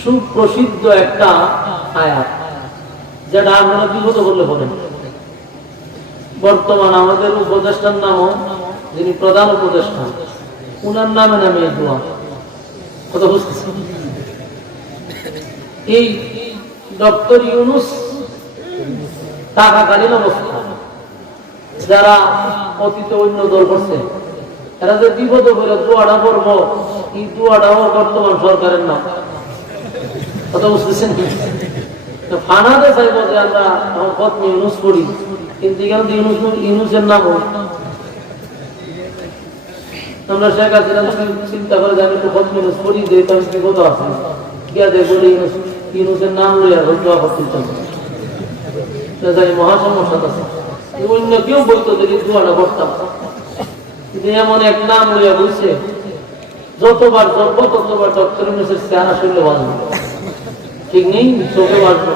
সুপ্রসিদ্ধ একটা আয়াত, যেটা আপনারা বিগত করলে বলেন। বর্তমান আমাদের উপদেষ্টার নামও, যিনি প্রধান উপদেষ্টা, উনার নামে নামে এই দোয়া কথা বুঝতেছেন। এই ডক্টর ইউনূস থাকাকালীন অবস্থা যারা অতীতে অন্য দল করছে, এরা যে বিপদে করে দোয়াটা করবো, এই দোয়াটাও বর্তমান সরকারের নাম কথা বুঝতেছেন। ফানাতে চাইবো যে আমরা আমার পত্নী ইউনূস করি, কিন্তু এখানে ইউনূসের নাম আমরা শেখ হাসিনা চিন্তা করে যে আমি একটু পত্নী ইউনূস করি, যে আমি বিপদ আছে গিয়া যে বলি ইউনূসের নাম লইয়া দোয়া করতে চাই, মহা সমস্যা আছে। অন্য কেউ বলতো যে দোয়াটা করতাম, কিন্তু এমন এক নাম লইয়া বলছে, যতবার করবো ততবার ডক্টর ইউনূসের চেহারা শুনলে ভালো, ঠিক নেই চোখে বাঁচবো।